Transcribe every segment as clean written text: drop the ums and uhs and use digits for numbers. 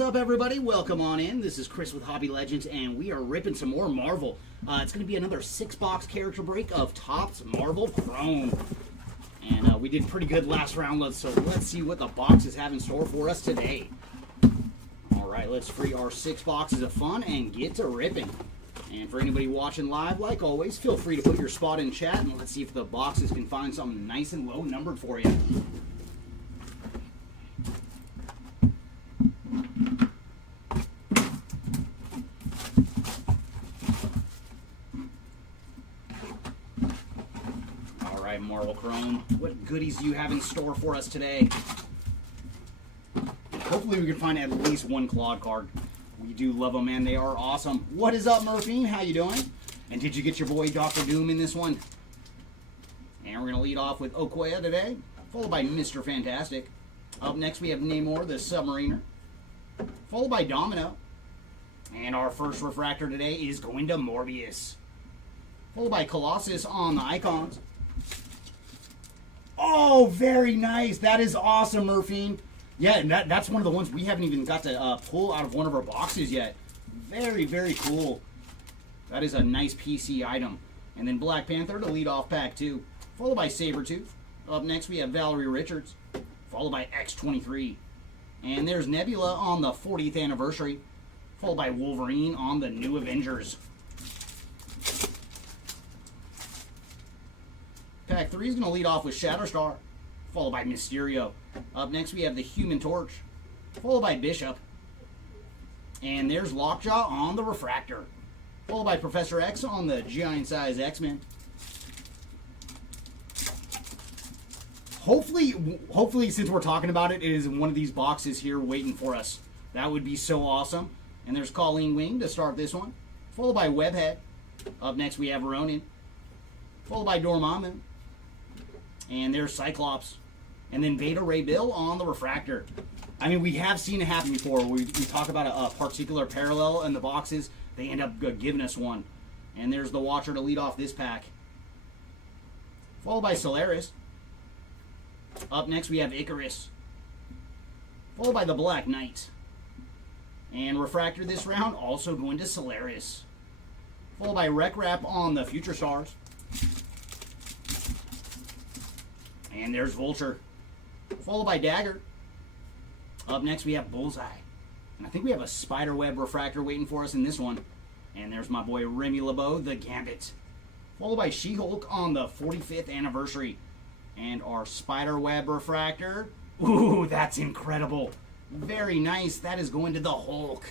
is up, everybody? Welcome on in. This is Chris with Hobby Legends, and we are ripping some more Marvel. It's going to be another 6-box character break of Topps Marvel Chrome. And we did pretty good last round, so let's see what the boxes have in store for us today. All right, let's free our 6 boxes of fun and get to ripping. And for anybody watching live, like always, feel free to put your spot in chat, and let's see if the boxes can find something nice and low numbered for you. All right, Marvel Chrome, what goodies do you have in store for us today? Hopefully we can find at least one Claude card. We do love them, man. They are awesome. What is up, Murphy? How you doing? And did you get your boy Dr. Doom in this one? And we're going to lead off with Okoye today, followed by Mr. Fantastic. Up next, we have Namor, the Submariner, followed by Domino. And our first refractor today is going to Morbius, followed by Colossus on the Icons. Oh, very nice. That is awesome, Murphy. Yeah, and that's one of the ones we haven't even got to pull out of one of our boxes yet. Very, very cool. That is a nice PC item. And then Black Panther to lead off pack 2, followed by Sabretooth. Up next, we have Valerie Richards, followed by X-23. And there's Nebula on the 40th anniversary, followed by Wolverine on the New Avengers. Pack 3 is going to lead off with Shatterstar, followed by Mysterio. Up next, we have the Human Torch, followed by Bishop. And there's Lockjaw on the Refractor, followed by Professor X on the Giant Size X-Men. Hopefully, since we're talking about it, it is in one of these boxes here waiting for us. That would be so awesome. And there's Colleen Wing to start this one, followed by Webhead. Up next, we have Ronin, followed by Dormammu. And there's Cyclops. And then Beta Ray Bill on the Refractor. I mean, we have seen it happen before. We talk about a particular parallel in the boxes. They end up giving us one. And there's the Watcher to lead off this pack, followed by Solaris. Up next, we have Icarus, followed by the Black Knight. And Refractor this round, also going to Solaris, followed by Wreck Wrap on the Future Stars. And there's Vulture, followed by Dagger. Up next, we have Bullseye. And I think we have a Spiderweb Refractor waiting for us in this one. And there's my boy Remy LeBeau, the Gambit, followed by She-Hulk on the 45th anniversary. And our Spiderweb Refractor. Ooh, that's incredible. Very nice. That is going to the Hulk.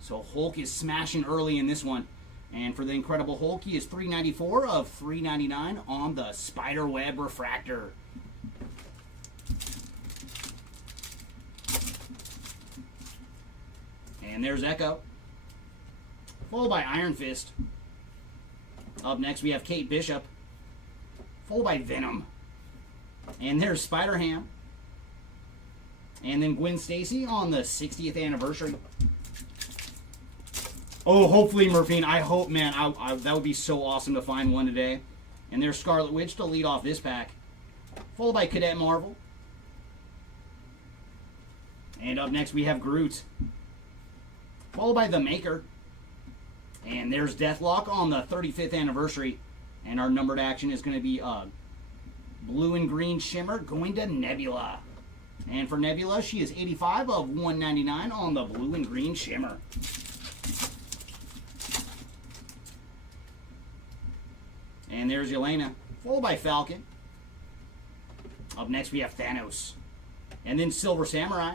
So Hulk is smashing early in this one. And for the Incredible Hulk, he is $394 of $399 on the Spiderweb Refractor. And there's Echo, followed by Iron Fist. Up next, we have Kate Bishop, followed by Venom. And there's Spider-Ham. And then Gwen Stacy on the 60th anniversary. Oh, hopefully, Murphy. I hope, man, that would be so awesome to find one today. And there's Scarlet Witch to lead off this pack, followed by Cadet Marvel. And up next, we have Groot, followed by The Maker. And there's Deathlock on the 35th anniversary. And our numbered action is going to be Blue and Green Shimmer going to Nebula. And for Nebula, she is 85 of 199 on the Blue and Green Shimmer. And there's Yelena, followed by Falcon. Up next, we have Thanos. And then Silver Samurai.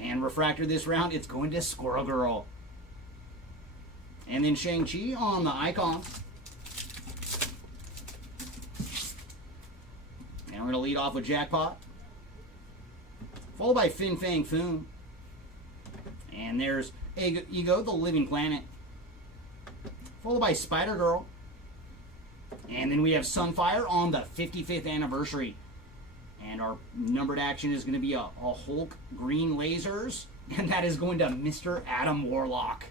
And Refractor this round, it's going to Squirrel Girl. And then Shang-Chi on the Icon. And we're going to lead off with Jackpot, followed by Fin Fang Foom. And there's Ego, the Living Planet, followed by Spider-Girl. And then we have Sunfire on the 55th anniversary. And our numbered action is going to be a Hulk Green Lasers. And that is going to Mr. Adam Warlock.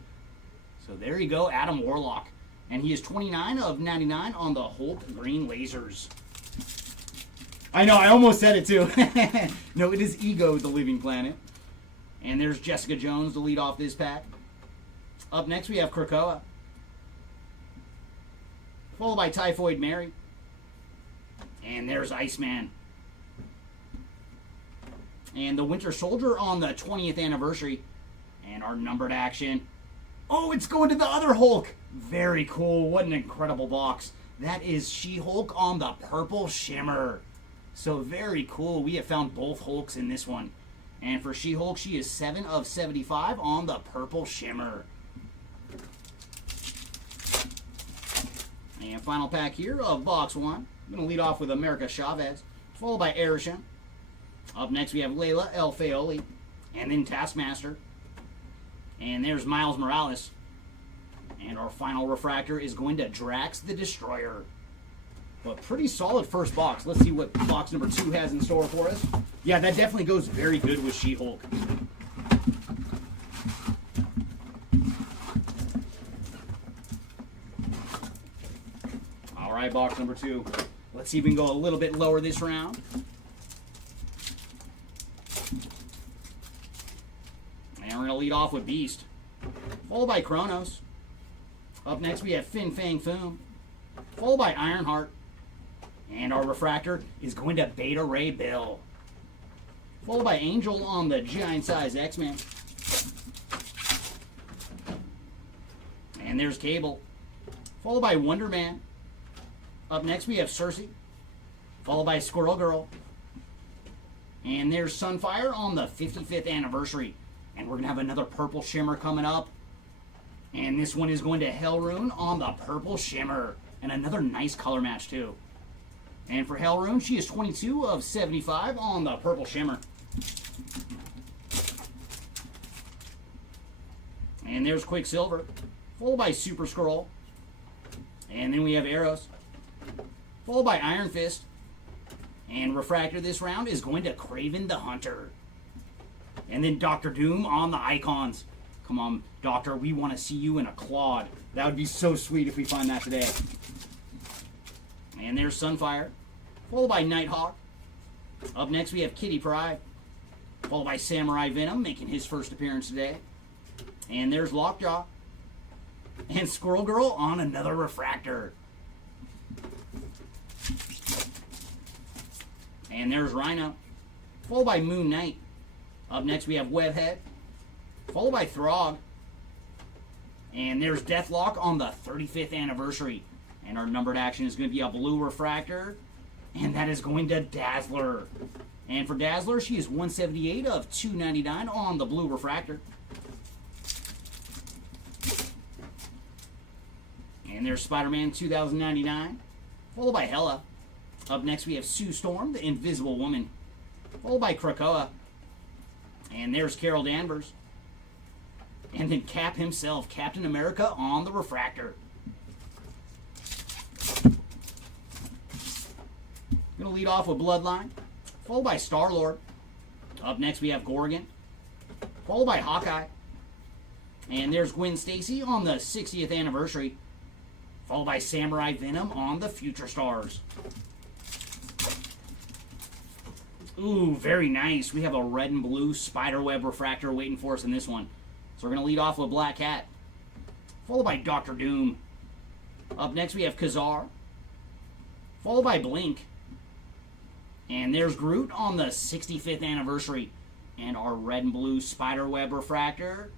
So there you go, Adam Warlock. And he is 29 of 99 on the Hulk Green Lasers. I know, I almost said it too. No, it is Ego, the Living Planet. And there's Jessica Jones to lead off this pack. Up next we have Krakoa. Followed by Typhoid Mary. And there's Iceman. And the Winter Soldier on the 20th anniversary. And our numbered action. Oh, it's going to the other Hulk. Very cool. What an incredible box. That is She-Hulk on the purple shimmer. So very cool. We have found both Hulks in this one. And for She-Hulk, she is 7 of 75 on the purple shimmer. And final pack here of box 1. I'm going to lead off with America Chavez, followed by Arishan. Up next we have Layla El Fayoli, and then Taskmaster. And there's Miles Morales. And our final refractor is going to Drax the Destroyer. But pretty solid first box. Let's see what box number 2 has in store for us. Yeah, that definitely goes very good with She-Hulk. All right, box number 2. Let's see if we can go a little bit lower this round. And we're going to lead off with Beast, followed by Kronos. Up next we have Fin Fang Foom, followed by Ironheart. And our refractor is going to Beta Ray Bill, followed by Angel on the giant size X-Men. And there's Cable, followed by Wonder Man. Up next we have Cersei, followed by Squirrel Girl. And there's Sunfire on the 55th anniversary. And we're going to have another purple shimmer coming up. And this one is going to Hellrune on the purple shimmer. And another nice color match too. And for Hellrune, she is 22 of 75 on the purple shimmer. And there's Quicksilver, followed by Super Skrull. And then we have Eros, followed by Iron Fist. And refractor this round is going to Kraven the Hunter. And then Doctor Doom on the icons. Come on, Doctor, we want to see you in a Claude. That would be so sweet if we find that today. And there's Sunfire, followed by Nighthawk. Up next we have Kitty Pryde, followed by Samurai Venom, making his first appearance today. And there's Lockjaw. And Squirrel Girl on another refractor. And there's Rhino, followed by Moon Knight. Up next we have Webhead, followed by Throg. And there's Deathlock on the 35th anniversary. And our numbered action is going to be a blue refractor. And that is going to Dazzler. And for Dazzler, she is 178 of 299 on the blue refractor. And there's Spider-Man 2099, followed by Hela. Up next we have Sue Storm, the Invisible Woman, followed by Krakoa. And there's Carol Danvers. And then Cap himself, Captain America on the refractor. Going to lead off with Bloodline, followed by Star-Lord. Up next we have Gorgon, followed by Hawkeye. And there's Gwen Stacy on the 60th anniversary, followed by Samurai Venom on the Future Stars. Ooh, very nice. We have a red and blue spiderweb refractor waiting for us in this one. So we're going to lead off with Black Cat, followed by Doctor Doom. Up next we have Kazar, followed by Blink. And there's Groot on the 65th anniversary. And our red and blue spiderweb refractor.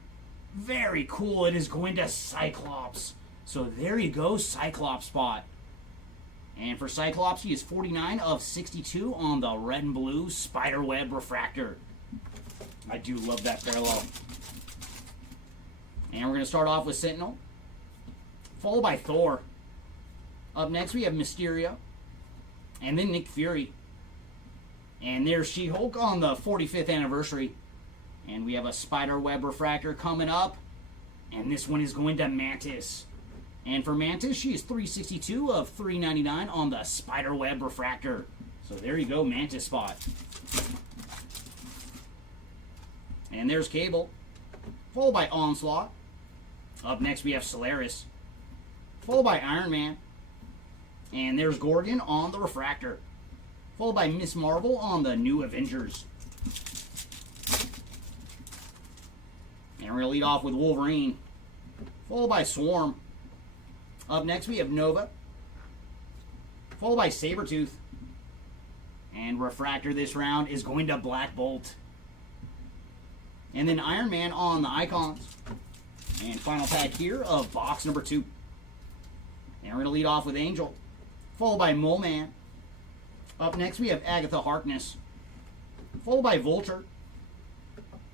Very cool. It is going to Cyclops. So there you go, Cyclops spot. And for Cyclops, he is 49 of 62 on the red and blue spiderweb refractor. I do love that parallel. And we're going to start off with Sentinel, followed by Thor. Up next, we have Mysterio, and then Nick Fury. And there's She-Hulk on the 45th anniversary. And we have a spiderweb refractor coming up. And this one is going to Mantis. And for Mantis, she is 362 of 399 on the spiderweb refractor. So there you go, Mantis spot. And there's Cable, followed by Onslaught. Up next we have Solaris, followed by Iron Man. And there's Gorgon on the refractor, followed by Miss Marvel on the New Avengers. And we're going to lead off with Wolverine, followed by Swarm. Up next we have Nova, followed by Sabretooth. And Refractor this round is going to Black Bolt. And then Iron Man on the icons. And final pack here of box number 2. And we're going to lead off with Angel, followed by Mole Man. Up next we have Agatha Harkness, followed by Vulture.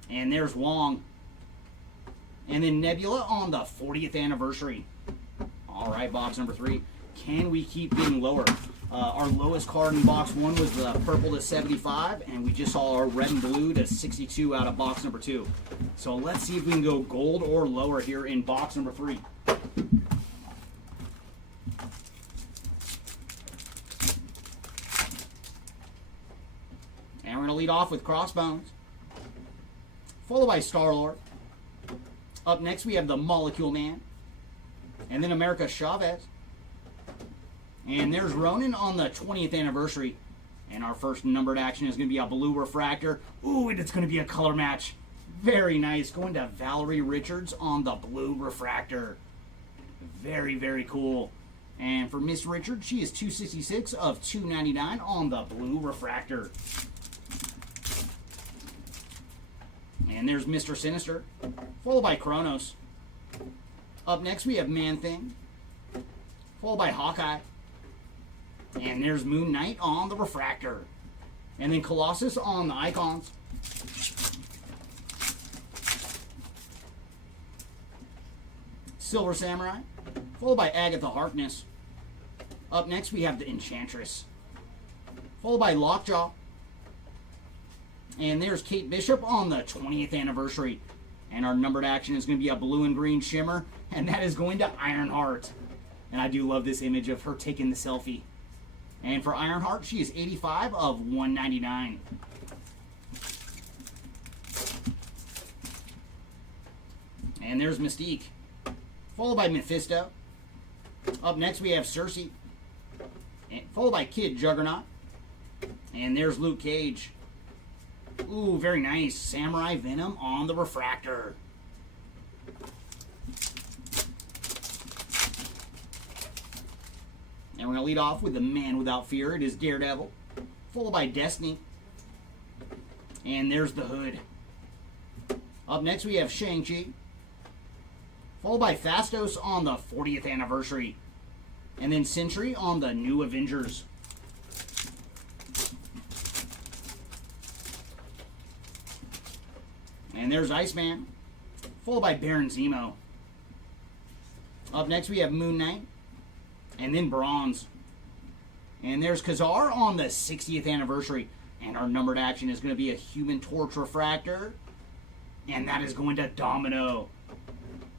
And there's Wong. And then Nebula on the 40th anniversary. All right, box number 3. Can we keep getting lower? Our lowest card in box 1 was the purple to 75, and we just saw our red and blue to 62 out of box number 2. So let's see if we can go gold or lower here in box number 3. And we're going to lead off with Crossbones, followed by Star-Lord. Up next we have the Molecule Man, and then America Chavez. And there's Ronin on the 20th anniversary. And our first numbered action is going to be a blue refractor. Ooh, and it's going to be a color match. Very nice. Going to Valerie Richards on the blue refractor. Very, very cool. And for Miss Richards, she is 266 of 299 on the blue refractor. And there's Mr. Sinister, followed by Kronos. Up next we have Man-Thing, followed by Hawkeye. And there's Moon Knight on the refractor. And then Colossus on the icons. Silver Samurai, followed by Agatha Harkness. Up next we have the Enchantress, followed by Lockjaw. And there's Kate Bishop on the 20th anniversary. And our numbered action is going to be a blue and green shimmer. And that is going to Ironheart. And I do love this image of her taking the selfie. And for Ironheart, she is 85 of 199. And there's Mystique, followed by Mephisto. Up next we have Cersei, followed by Kid Juggernaut. And there's Luke Cage. Ooh, very nice. Samurai Venom on the refractor. And we're going to lead off with the Man Without Fear. It is Daredevil, followed by Destiny. And there's the Hood. Up next we have Shang-Chi, followed by Phastos on the 40th anniversary. And then Sentry on the New Avengers. And there's Iceman, followed by Baron Zemo. Up next we have Moon Knight. And then Bronze. And there's Khazar on the 60th anniversary. And our numbered action is going to be a Human Torch refractor. And that is going to Domino.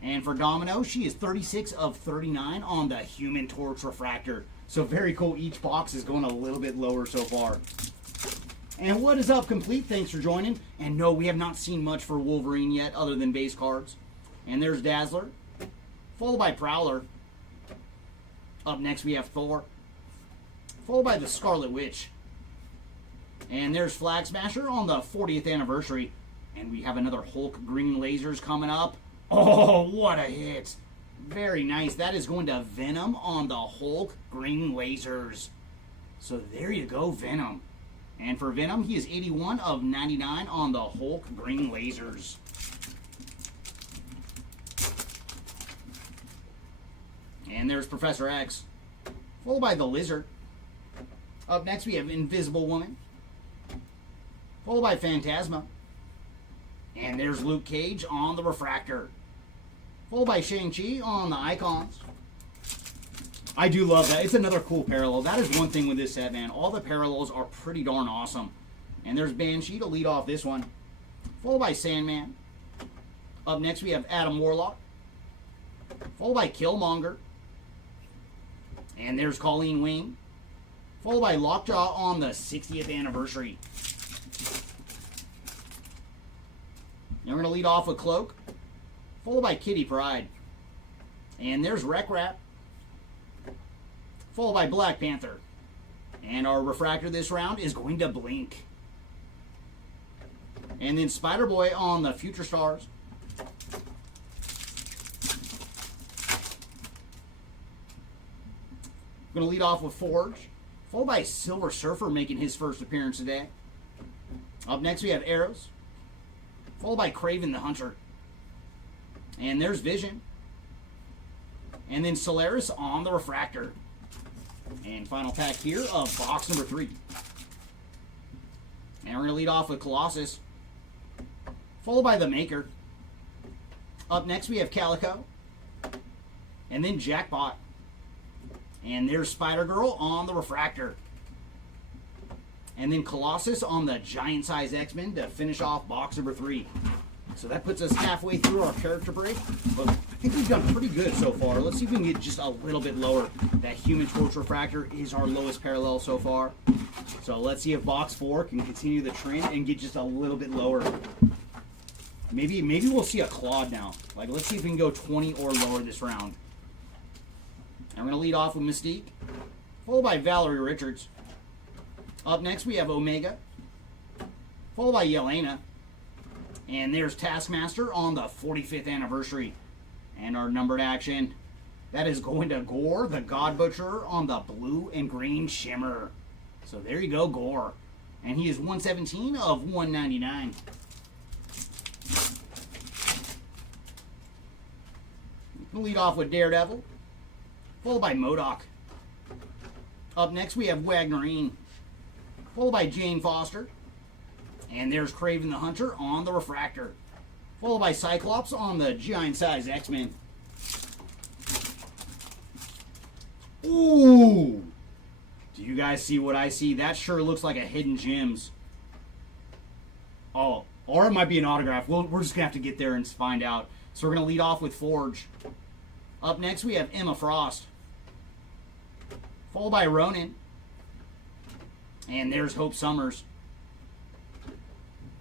And for Domino, she is 36 of 39 on the Human Torch refractor. So very cool. Each box is going a little bit lower so far. And what is up, Complete? Thanks for joining. And no, we have not seen much for Wolverine yet other than base cards. And there's Dazzler, followed by Prowler. Up next we have Thor, followed by the Scarlet Witch. And there's Flag Smasher on the 40th anniversary. And we have another Hulk Green Lasers coming up. Oh, what a hit. Very nice. That is going to Venom on the Hulk Green Lasers. So there you go, Venom. And for Venom, he is 81 of 99 on the Hulk Green Lasers. And there's Professor X, followed by the Lizard. Up next we have Invisible Woman, followed by Phantasma. And there's Luke Cage on the refractor, followed by Shang-Chi on the icons. I do love that. It's another cool parallel. That is one thing with this set, man. All the parallels are pretty darn awesome. And there's Banshee to lead off this one, followed by Sandman. Up next we have Adam Warlock, followed by Killmonger. And there's Colleen Wing, followed by Lockjaw on the 60th anniversary. And we're going to lead off with Cloak, followed by Kitty Pryde. And there's Wreck Rat, followed by Black Panther. And our refractor this round is going to Blink. And then Spider-Boy on the Future Stars, Going to lead off with Forge, followed by Silver Surfer making his first appearance today. Up next we have Arrows, followed by Kraven the Hunter. And there's Vision. And then Solaris on the Refractor. And final pack here of box number 3. And we're going to lead off with Colossus, followed by the Maker. Up next we have Calico. And then Jackpot. And there's Spider-Girl on the Refractor. And then Colossus on the Giant Size X-Men to finish off box number 3. So that puts us halfway through our character break. But I think we've done pretty good so far. Let's see if we can get just a little bit lower. That Human Torch Refractor is our lowest parallel so far. So let's see if box 4 can continue the trend and get just a little bit lower. Maybe we'll see a Claude now. Like, let's see if we can go 20 or lower this round. And we're going to lead off with Mystique, followed by Valerie Richards. Up next we have Omega, followed by Yelena. And there's Taskmaster on the 45th anniversary. And our numbered action, that is going to Gore, the God Butcher, on the blue and green shimmer. So there you go, Gore. And he is 117 of 199. We'll lead off with Daredevil, followed by MODOK. Up next we have Wagnerine, followed by Jane Foster. And there's Kraven the Hunter on the Refractor, followed by Cyclops on the Giant Size X-Men. Ooh! Do you guys see what I see? That sure looks like a Hidden Gems. Oh, or it might be an autograph. We're just going to have to get there and find out. So we're going to lead off with Forge. Up next we have Emma Frost, followed by Ronin. And there's Hope Summers.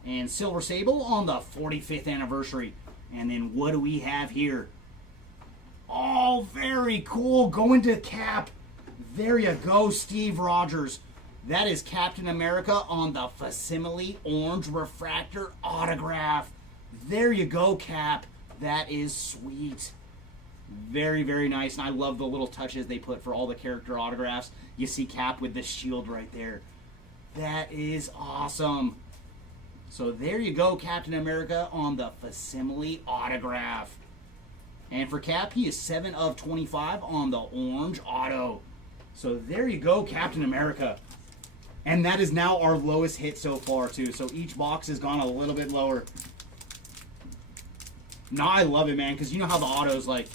And Silver Sable on the 45th anniversary. And then what do we have here? Oh, very cool. Going to Cap. There you go, Steve Rogers. That is Captain America on the Facsimile Orange Refractor autograph. There you go, Cap. That is sweet. Very, very nice. And I love the little touches they put for all the character autographs. You see Cap with the shield right there. That is awesome. So there you go, Captain America on the Facsimile autograph. And for Cap, he is 7 of 25 on the orange auto. So there you go, Captain America. And that is now our lowest hit so far, too. So each box has gone a little bit lower. Now I love it, man, because you know how the autos, like,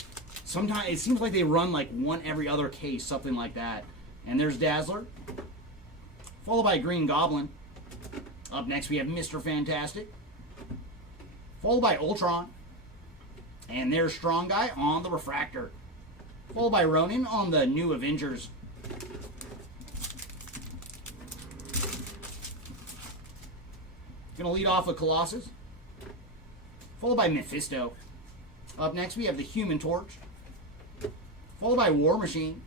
sometimes it seems like they run like one every other case, something like that. And there's Dazzler, followed by Green Goblin. Up next we have Mr. Fantastic, followed by Ultron. And there's Strong Guy on the Refractor, followed by Ronin on the New Avengers. Gonna lead off with Colossus, followed by Mephisto. Up next we have the Human Torch, followed by War Machine.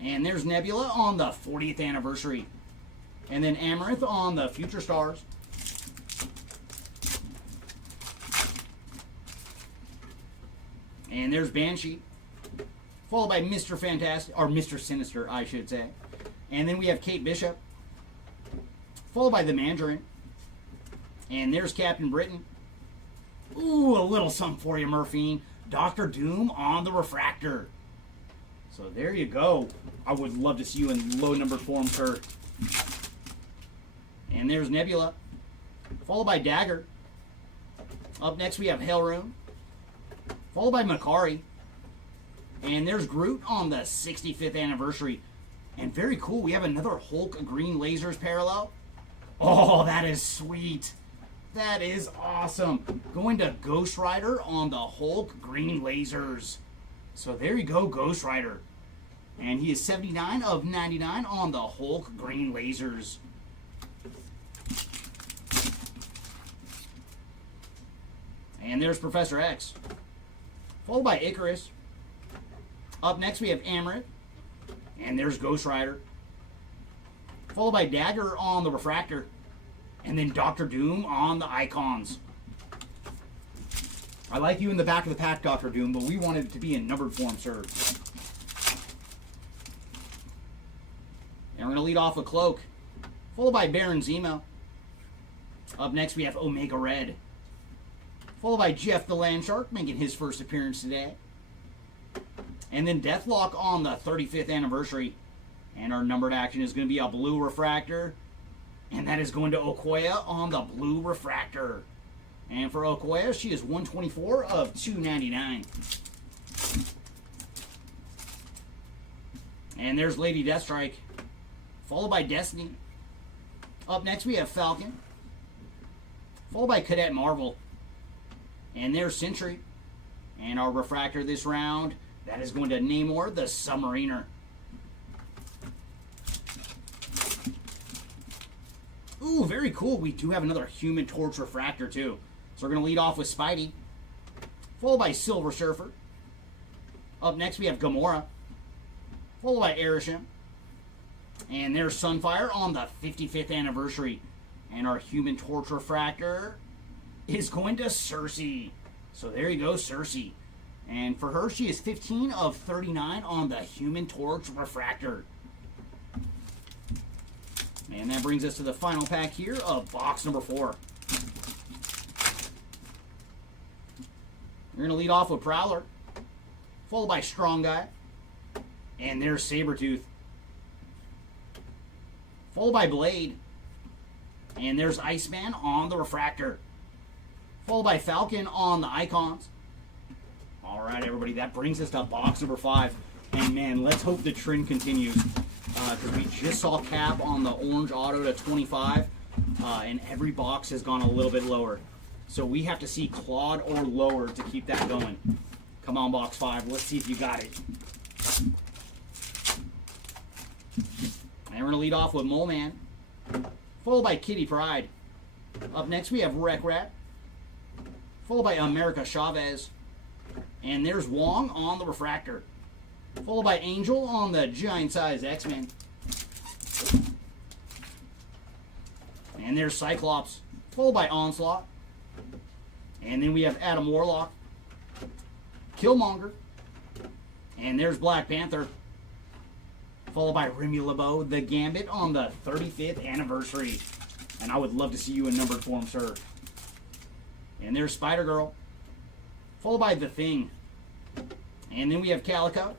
And there's Nebula on the 40th anniversary. And then Amaranth on the Future Stars. And there's Banshee, followed by Mr. Fantastic, or Mr. Sinister, I should say. And then we have Kate Bishop, followed by the Mandarin. And there's Captain Britain. Ooh, a little something for you, Murphy. Dr. Doom on the Refractor. So there you go. I would love to see you in low numbered form, sir. And there's Nebula, followed by Dagger. Up next we have Hellroom, followed by Makari. And there's Groot on the 65th anniversary. And very cool, we have another Hulk Green Lasers parallel. Oh, that is sweet. That is awesome. Going to Ghost Rider on the Hulk Green Lasers. So there you go, Ghost Rider. And he is 79 of 99 on the Hulk Green Lasers. And there's Professor X, followed by Icarus. Up next we have Amaranth. And there's Ghost Rider, followed by Dagger on the Refractor. And then Dr. Doom on the Icons. I like you in the back of the pack, Dr. Doom, but we wanted it to be in numbered form, sir. going to lead off with Cloak, followed by Baron Zemo. Up next, we have Omega Red, followed by Jeff the Landshark, making his first appearance today. And then Deathlock on the 35th anniversary. And our numbered action is going to be a blue refractor. And that is going to Okoye on the blue refractor. And for Okoye, she is 124 of 299. And there's Lady Deathstrike, followed by Destiny. Up next, we have Falcon, followed by Cadet Marvel. And there's Sentry. And our refractor this round, that is going to Namor the Submariner. Ooh, very cool. We do have another Human Torch refractor, too. So we're going to lead off with Spidey, followed by Silver Surfer. Up next, we have Gamora, followed by Arishem. And there's Sunfire on the 55th anniversary. And our Human Torch refractor is going to Cersei. So there you go, Cersei. And for her, she is 15 of 39 on the Human Torch refractor. And that brings us to the final pack here of box number 4. We're going to lead off with Prowler, followed by Strong Guy. And there's Sabretooth, followed by Blade. And there's Iceman on the refractor, followed by Falcon on the icons. All right, everybody, that brings us to box number 5. And, man, let's hope the trend continues. Because we just saw Cap on the orange auto to 25. And every box has gone a little bit lower. So we have to see Claude or lower to keep that going. Come on, box 5. Let's see if you got it. And we're going to lead off with Mole Man, followed by Kitty Pryde. Up next, we have Wreck Rat, followed by America Chavez. And there's Wong on the refractor, followed by Angel on the giant-sized X-Men. And there's Cyclops, followed by Onslaught. And then we have Adam Warlock, Killmonger. And there's Black Panther, followed by Remy LeBeau, the Gambit on the 35th anniversary. And I would love to see you in numbered form, sir. And there's Spider-Girl, followed by The Thing. And then we have Calico,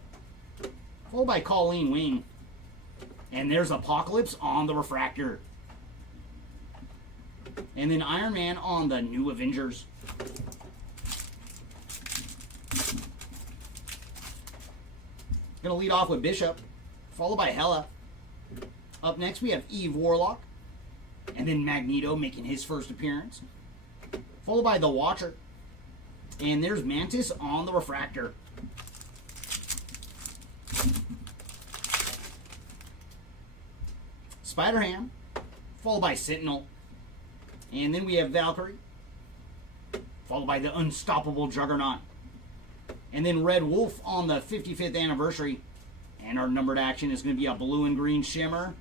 followed by Colleen Wing. And there's Apocalypse on the refractor. And then Iron Man on the New Avengers. Going to lead off with Bishop, followed by Hela. Up next, we have Eve Warlock. And then Magneto making his first appearance, followed by the Watcher. And there's Mantis on the refractor. Spider-Ham, followed by Sentinel. And then we have Valkyrie, followed by the Unstoppable Juggernaut. And then Red Wolf on the 55th anniversary. And our numbered action is going to be a blue and green shimmer.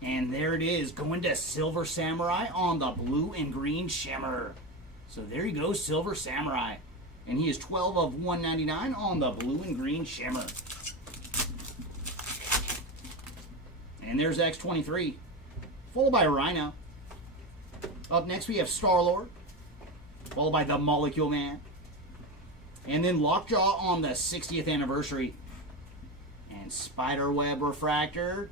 And there it is, going to Silver Samurai on the blue and green shimmer. So there you go, Silver Samurai. And he is 12 of 199 on the blue and green shimmer. And there's X-23, followed by Rhino. Up next, we have Star-Lord, followed by the Molecule Man. And then Lockjaw on the 60th anniversary. And Spiderweb Refractor,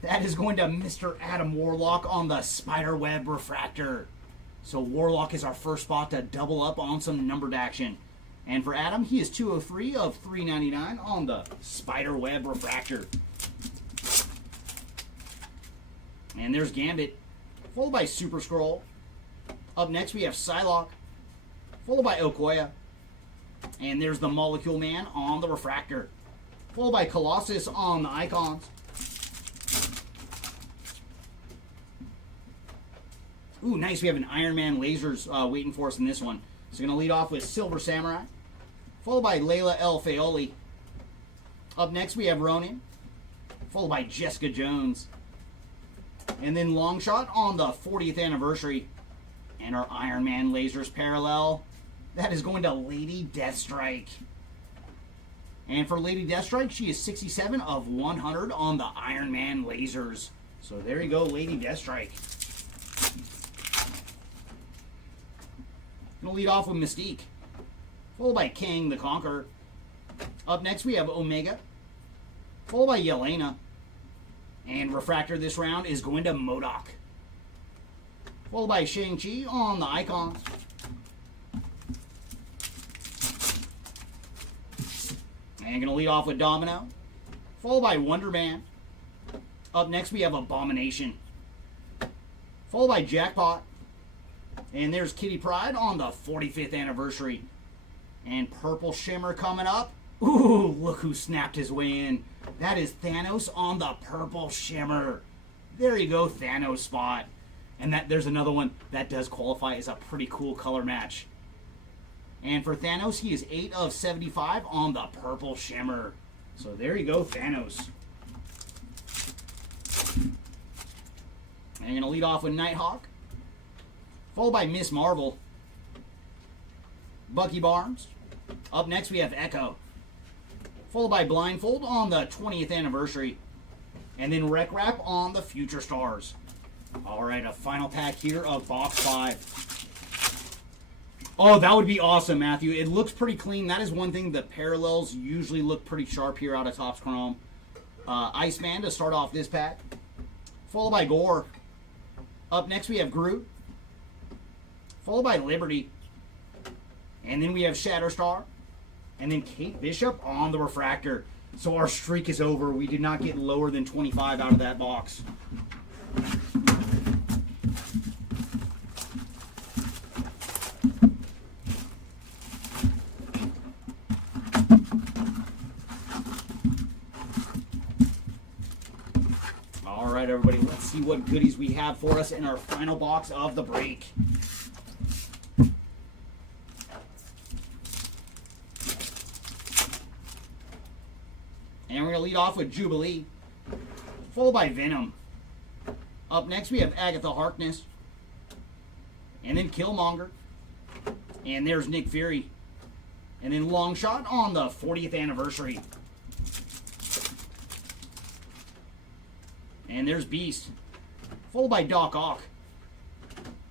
that is going to Mr. Adam Warlock on the Spiderweb Refractor. So Warlock is our first spot to double up on some numbered action. And for Adam, he is 203 of 399 on the Spiderweb Refractor. And there's Gambit, followed by Super Skrull. Up next, we have Psylocke, followed by Okoye. And there's the Molecule Man on the refractor, followed by Colossus on the icons. Ooh, nice. We have an Iron Man lasers waiting for us in this one. So we're going to lead off with Silver Samurai, followed by Layla El Fayoli. Up next, we have Ronin, followed by Jessica Jones. And then Longshot on the 40th anniversary. And our Iron Man lasers parallel, that is going to Lady Deathstrike. And for Lady Deathstrike, she is 67 of 100 on the Iron Man lasers. So there you go, Lady Deathstrike. Gonna lead off with Mystique, followed by King the Conqueror. Up next we have Omega, followed by Yelena. And Refractor this round is going to MODOK, followed by Shang-Chi on the icons. And gonna lead off with Domino, followed by Wonder Man. Up next we have Abomination, followed by Jackpot. And there's Kitty Pryde on the 45th anniversary. And Purple Shimmer coming up. Ooh, look who snapped his way in. That is Thanos on the Purple Shimmer. There you go, Thanos spot. And there's another one that does qualify as a pretty cool color match. And for Thanos, he is 8 of 75 on the Purple Shimmer. So there you go, Thanos. And you're going to lead off with Nighthawk, followed by Miss Marvel, Bucky Barnes. Up next we have Echo, followed by Blindfold on the 20th anniversary. And then Wreck Wrap on the Future Stars. Alright, a final pack here of box 5. Oh, that would be awesome, Matthew. It looks pretty clean. That is one thing. The parallels usually look pretty sharp here out of Topps Chrome. Iceman to start off this pack, followed by Gore. Up next we have Groot, followed by Liberty. And then we have Shatterstar. And then Kate Bishop on the Refractor. So our streak is over. We did not get lower than 25 out of that box. All right, everybody, let's see what goodies we have for us in our final box of the break. And we're going to lead off with Jubilee, followed by Venom. Up next, we have Agatha Harkness. And then Killmonger. And there's Nick Fury. And then Longshot on the 40th anniversary. And there's Beast, followed by Doc Ock.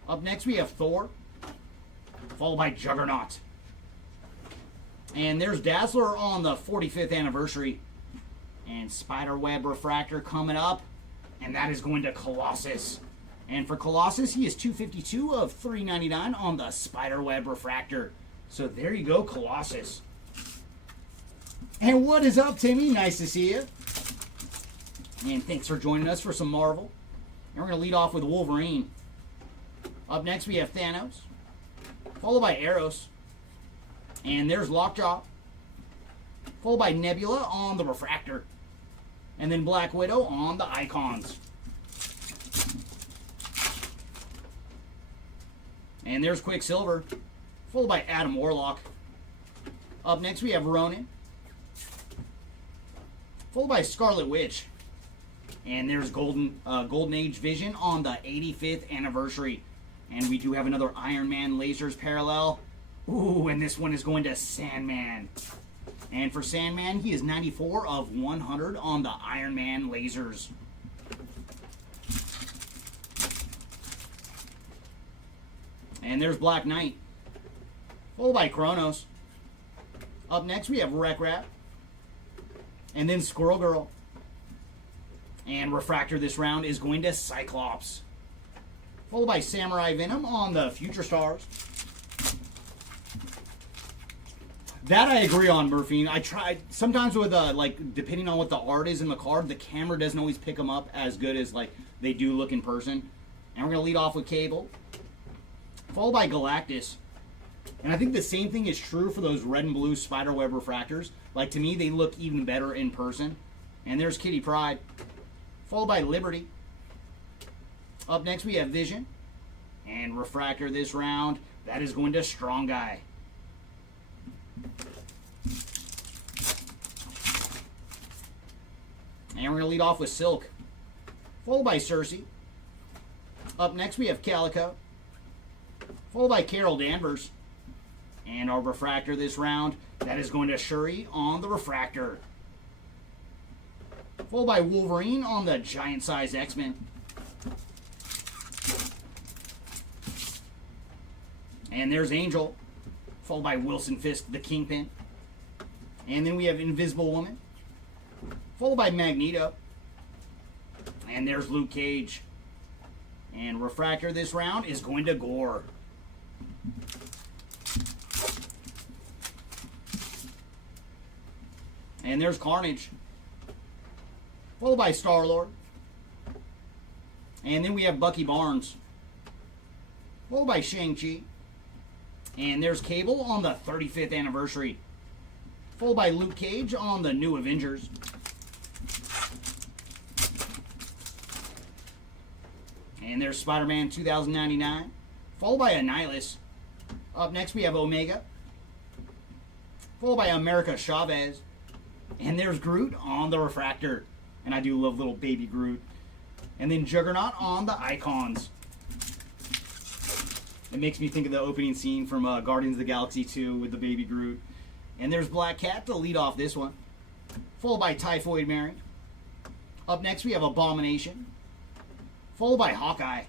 Up next, we have Thor, followed by Juggernaut. And there's Dazzler on the 45th anniversary. And Spiderweb Refractor coming up. And that is going to Colossus. And for Colossus, he is 252 of 399 on the Spiderweb Refractor. So there you go, Colossus. And what is up, Timmy? Nice to see you. And thanks for joining us for some Marvel. And we're going to lead off with Wolverine. Up next, we have Thanos, followed by Eros. And there's Lockjaw, followed by Nebula on the Refractor. And then Black Widow on the icons. And there's Quicksilver, followed by Adam Warlock. Up next, we have Ronin, followed by Scarlet Witch. And there's Golden Age Vision on the 85th anniversary. And we do have another Iron Man lasers parallel. Ooh, and this one is going to Sandman. And for Sandman, he is 94 of 100 on the Iron Man lasers. And there's Black Knight, followed by Kronos. Up next, we have Wreck Rat. And then Squirrel Girl. And Refractor this round is going to Cyclops, followed by Samurai Venom on the Future Stars. That I agree on, Murphy. I tried sometimes with like depending on what the art is in the card, the camera doesn't always pick them up as good as like they do look in person. And we're gonna lead off with Cable, followed by Galactus. And I think the same thing is true for those red and blue Spiderweb Refractors. Like to me, they look even better in person. And there's Kitty Pryde, followed by Liberty. Up next, we have Vision. And Refractor this round, that is going to Strong Guy. And we're going to lead off with Silk, followed by Cersei. Up next, we have Calico, followed by Carol Danvers. And our refractor this round, that is going to Shuri on the refractor. Followed by Wolverine on the giant size X-Men. And there's Angel, followed by Wilson Fisk, the Kingpin. And then we have Invisible Woman, followed by Magneto. And there's Luke Cage. And refractor this round is going to Gore. And there's Carnage, followed by Star-Lord. And then we have Bucky Barnes, followed by Shang-Chi. And there's Cable on the 35th anniversary, followed by Luke Cage on the New Avengers. And there's Spider-Man 2099, followed by Annihilus. Up next we have Omega, followed by America Chavez. And there's Groot on the refractor. And I do love little baby Groot. And then Juggernaut on the icons. It makes me think of the opening scene from Guardians of the Galaxy 2 with the baby Groot. And there's Black Cat to lead off this one, followed by Typhoid Mary. Up next we have Abomination, followed by Hawkeye.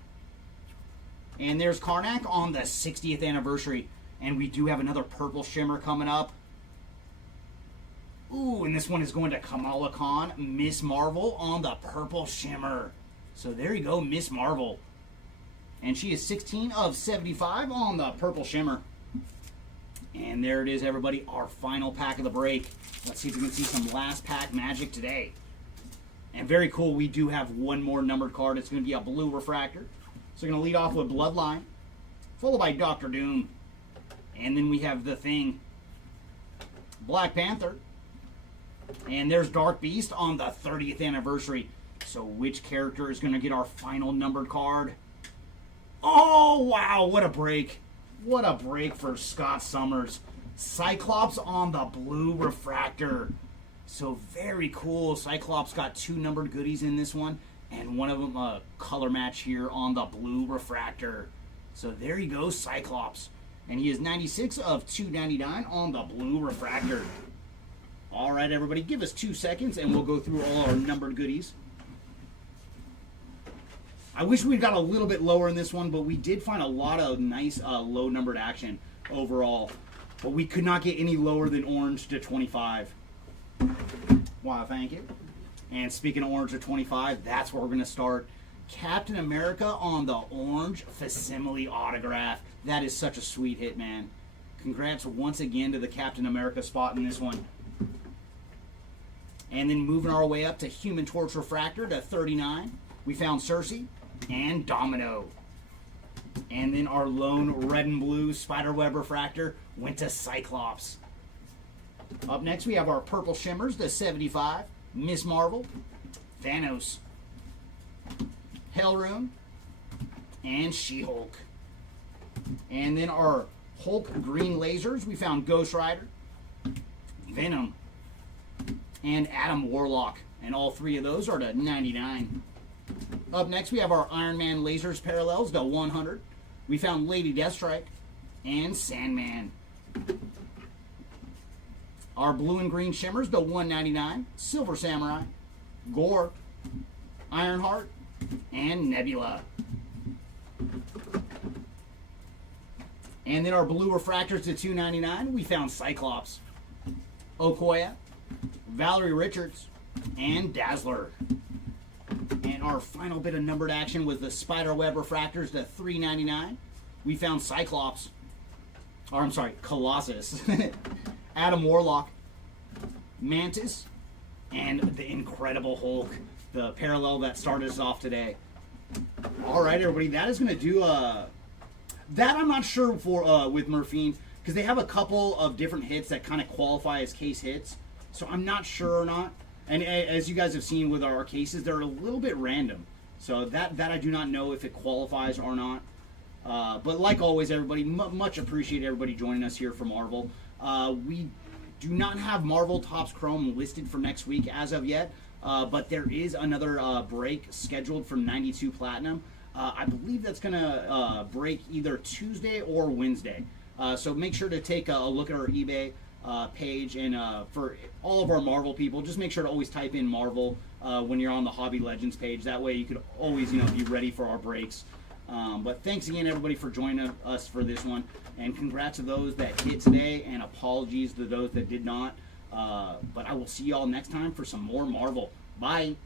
And there's Karnak on the 60th anniversary. And we do have another purple shimmer coming up. Ooh, and this one is going to Kamala Khan, Miss Marvel on the purple shimmer. So there you go, Miss Marvel. And she is 16 of 75 on the purple shimmer. And there it is, everybody, our final pack of the break. Let's see if we can see some last pack magic today. And very cool, we do have one more numbered card. It's going to be a blue refractor. So we're going to lead off with Bloodline, followed by Doctor Doom. And then we have The Thing, Black Panther. And there's Dark Beast on the 30th anniversary. So which character is going to get our final numbered card? Oh, wow, what a break. What a break for Scott Summers. Cyclops on the blue refractor. So very cool. Cyclops got 2 numbered goodies in this one. And one of them a color match here on the blue refractor. So there you go, Cyclops. And he is 96 of 299 on the blue refractor. All right, everybody, give us 2 seconds and we'll go through all our numbered goodies. I wish we'd got a little bit lower in this one, but we did find a lot of nice low numbered action overall. But we could not get any lower than orange to 25. Wow, thank you. And speaking of orange to 25, that's where we're going to start. Captain America on the orange facsimile autograph. That is such a sweet hit, man. Congrats once again to the Captain America spot in this one. And then moving our way up to Human Torch refractor to 39, we found Cersei and Domino. And then our lone red and blue Spiderweb refractor went to Cyclops. Up next we have our purple shimmers to 75, Miss Marvel, Thanos, Hellroom, and She-Hulk. And then our Hulk green lasers, we found Ghost Rider, Venom, and Adam Warlock. And all 3 of those are to 99. Up next, we have our Iron Man lasers parallels to 100. We found Lady Deathstrike and Sandman. Our blue and green shimmers to 199. Silver Samurai, Gore, Ironheart, and Nebula. And then our blue refractors to 299. We found Cyclops, Okoye, Valerie Richards, and Dazzler. And our final bit of numbered action was the Spiderweb refractors to 399. We found Cyclops, or I'm sorry, Colossus, Adam Warlock, Mantis, and the Incredible Hulk, the parallel that started us off today. All right, everybody, that is going to do that. I'm not sure for with Murphine, because they have a couple of different hits that kind of qualify as case hits. So I'm not sure or not. And as you guys have seen with our cases, they're a little bit random. So that I do not know if it qualifies or not. But like always, everybody, much appreciate everybody joining us here for Marvel. We do not have Marvel Topps Chrome listed for next week as of yet. But there is another break scheduled from 92 Platinum. I believe that's going to break either Tuesday or Wednesday. So make sure to take a look at our eBay page, and for all of our Marvel people, just make sure to always type in Marvel when you're on the Hobby Legends page. That way you could always, be ready for our breaks. But thanks again, everybody, for joining us for this one, and congrats to those that hit today, and apologies to those that did not. But I will see you all next time for some more Marvel. Bye.